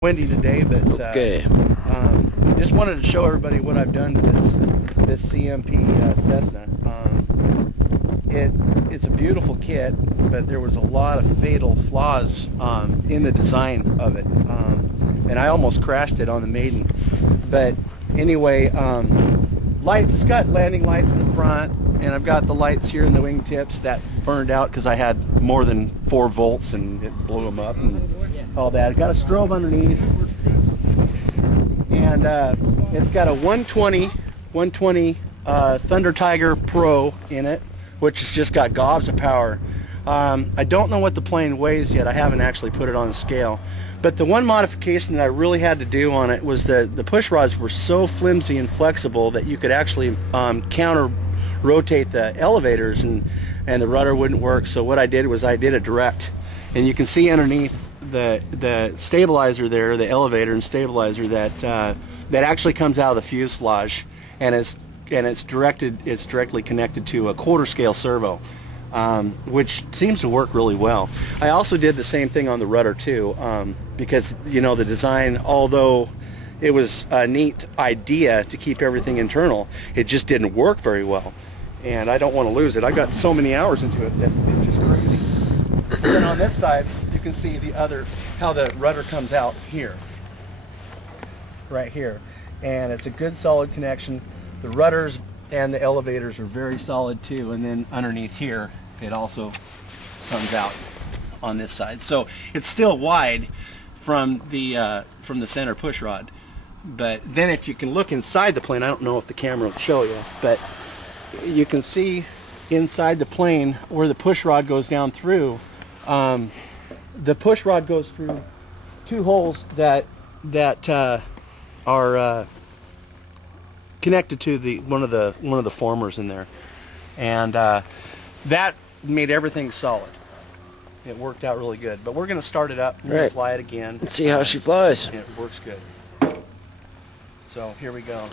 Windy today, but okay. Just wanted to show everybody what I've done to this CMP Cessna. It's a beautiful kit, but there was a lot of fatal flaws in the design of it, and I almost crashed it on the maiden. But anyway, lights. It's got landing lights in the front, and I've got the lights here in the wingtips that burned out because I had more than 4 volts and it blew them up and all that. Got a strobe underneath, and it's got a 120 Thunder Tiger Pro in it, which has just got gobs of power. I don't know what the plane weighs yet. I haven't actually put it on a scale. But the one modification that I really had to do on it was the push rods were so flimsy and flexible that you could actually counter rotate the elevators, and the rudder wouldn't work. So what I did was I did it direct, and you can see underneath the stabilizer there, the elevator and stabilizer, that actually comes out of the fuselage, and it's directly connected to a quarter scale servo, which seems to work really well. I also did the same thing on the rudder too, because you know the design, although it was a neat idea to keep everything internal, it just didn't work very well, and I don't want to lose it. I got so many hours into it that it's just crazy. And then on this side you can see how the rudder comes out here, right here, and it's a good solid connection. The rudders and the elevators are very solid too, and then underneath here it also comes out on this side. So it's still wide from the center push rod, but then if you can look inside the plane, I don't know if the camera will show you, but you can see inside the plane where the push rod goes down through. The push rod goes through 2 holes that are connected to one of the formers in there, and that made everything solid. It worked out really good. But we're going to start it up. We're going to fly it again. Let's see how she flies. It works good. So here we go.